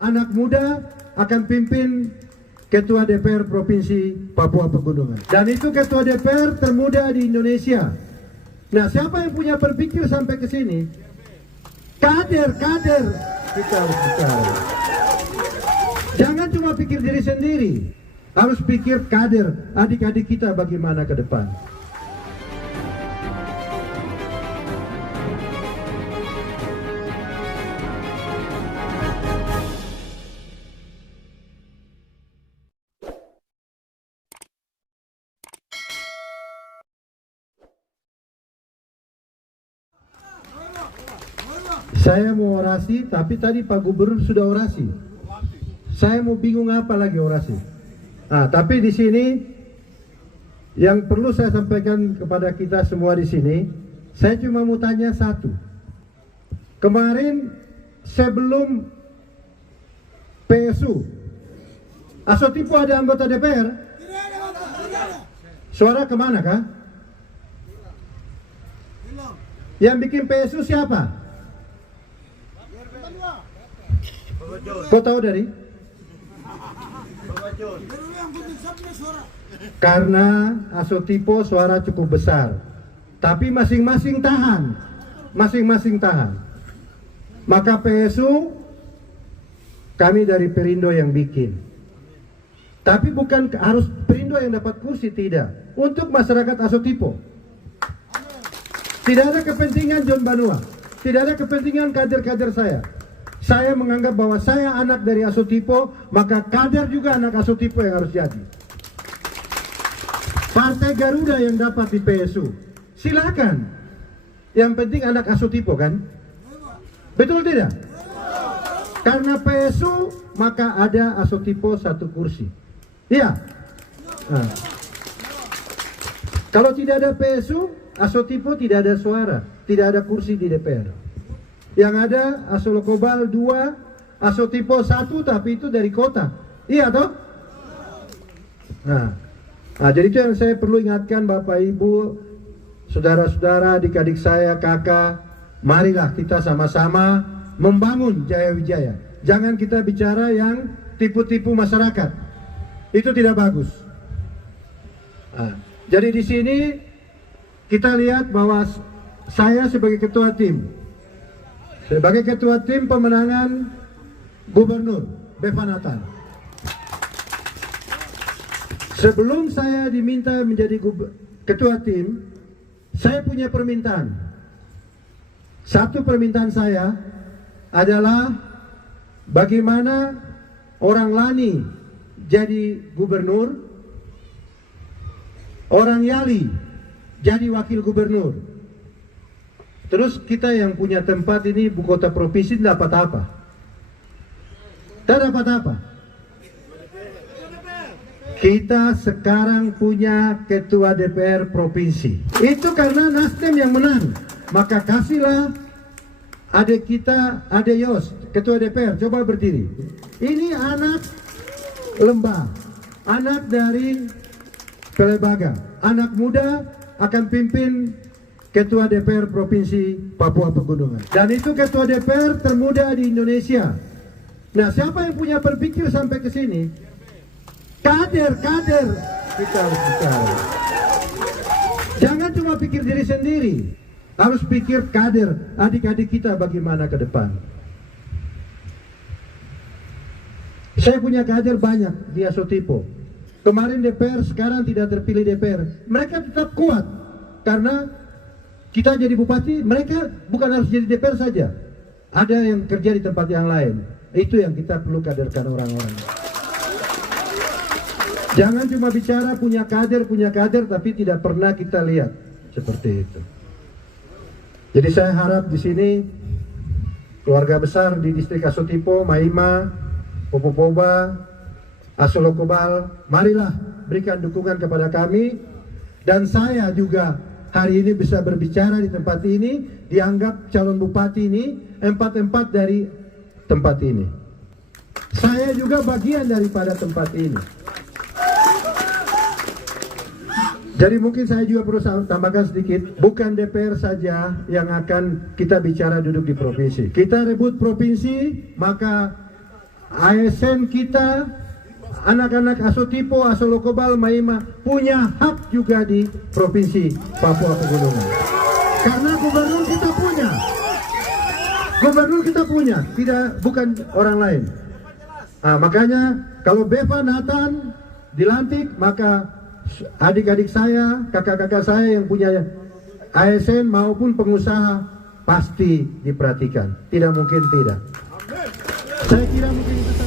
anak muda akan pimpin Ketua DPR Provinsi Papua Pegunungan. Dan itu Ketua DPR termuda di Indonesia. Nah, siapa yang punya berpikir sampai ke sini? Kader. Kita harus bicara. Jangan cuma pikir diri sendiri. Harus pikir kader, adik-adik kita bagaimana ke depan. Saya mau orasi, tapi tadi Pak Gubernur sudah orasi. Saya mau bingung apa lagi orasi. Nah, tapi di sini yang perlu saya sampaikan kepada kita semua di sini, saya cuma mau tanya satu. Kemarin sebelum PSU, Asotipo ada anggota DPR? Suara kemana kah? Yang bikin PSU siapa? Kau tahu dari? Karena Asotipo suara cukup besar, tapi masing-masing tahan. Maka PSU kami dari Perindo yang bikin. Tapi bukan harus Perindo yang dapat kursi, tidak. Untuk masyarakat Asotipo. Tidak ada kepentingan John Banua, tidak ada kepentingan kader-kader saya. Saya menganggap bahwa saya anak dari Asotipo, maka kader juga anak Asotipo yang harus jadi. Partai Garuda yang dapat di PSU, silakan. Yang penting anak Asotipo kan? Betul tidak? Karena PSU, maka ada Asotipo satu kursi. Iya. Nah. Kalau tidak ada PSU, Asotipo tidak ada suara, tidak ada kursi di DPR. Yang ada Asolokobal 2, Asotipo 1, tapi itu dari kota. Iya toh? Nah, jadi itu yang saya perlu ingatkan Bapak Ibu, saudara-saudara, adik-adik saya, kakak, marilah kita sama-sama membangun Jaya Wijaya. Jangan kita bicara yang tipu-tipu masyarakat. Itu tidak bagus. Nah, jadi di sini kita lihat bahwa saya sebagai ketua tim pemenangan Gubernur Bevanatan. Sebelum saya diminta menjadi ketua tim, saya punya permintaan. Satu permintaan saya adalah bagaimana orang Lani jadi gubernur, orang Yali jadi wakil gubernur. Terus kita yang punya tempat ini, ibu kota provinsi, dapat apa? Tak dapat apa? Kita sekarang punya ketua DPR provinsi. Itu karena Nasdem yang menang. Maka kasihlah adik kita, Ade Yos, ketua DPR, coba berdiri. Ini anak Lembah, anak dari Pelebaga, anak muda akan pimpin Ketua DPR Provinsi Papua Pegunungan. Dan itu Ketua DPR termuda di Indonesia. Nah, siapa yang punya berpikir sampai ke sini? Kader. Kita harus bicara. Jangan cuma pikir diri sendiri. Harus pikir kader, adik-adik kita bagaimana ke depan. Saya punya kader banyak di Asotipo. Kemarin DPR, sekarang tidak terpilih DPR. Mereka tetap kuat. Karena kita jadi bupati, mereka bukan harus jadi DPR saja. Ada yang kerja di tempat yang lain. Itu yang kita perlu kaderkan orang-orang. Jangan cuma bicara punya kader, tapi tidak pernah kita lihat seperti itu. Jadi saya harap di sini keluarga besar di distrik Asotipo, Maima, Popopoba, Asolokobal, marilah berikan dukungan kepada kami. Dan saya juga hari ini bisa berbicara di tempat ini, dianggap calon bupati ini, empat dari tempat ini. Saya juga bagian daripada tempat ini. Jadi mungkin saya juga perlu tambahkan sedikit, bukan DPR saja yang akan kita bicara duduk di provinsi. Kita rebut provinsi, maka ASN kita, anak-anak Asotipo, Asolokobal, Maima punya hak juga di Provinsi Papua Pegunungan. Karena gubernur kita punya, bukan orang lain. Makanya kalau Beva Nathan dilantik, maka adik-adik saya, kakak-kakak saya yang punya ASN maupun pengusaha pasti diperhatikan. Tidak mungkin tidak. Saya kira mungkin itu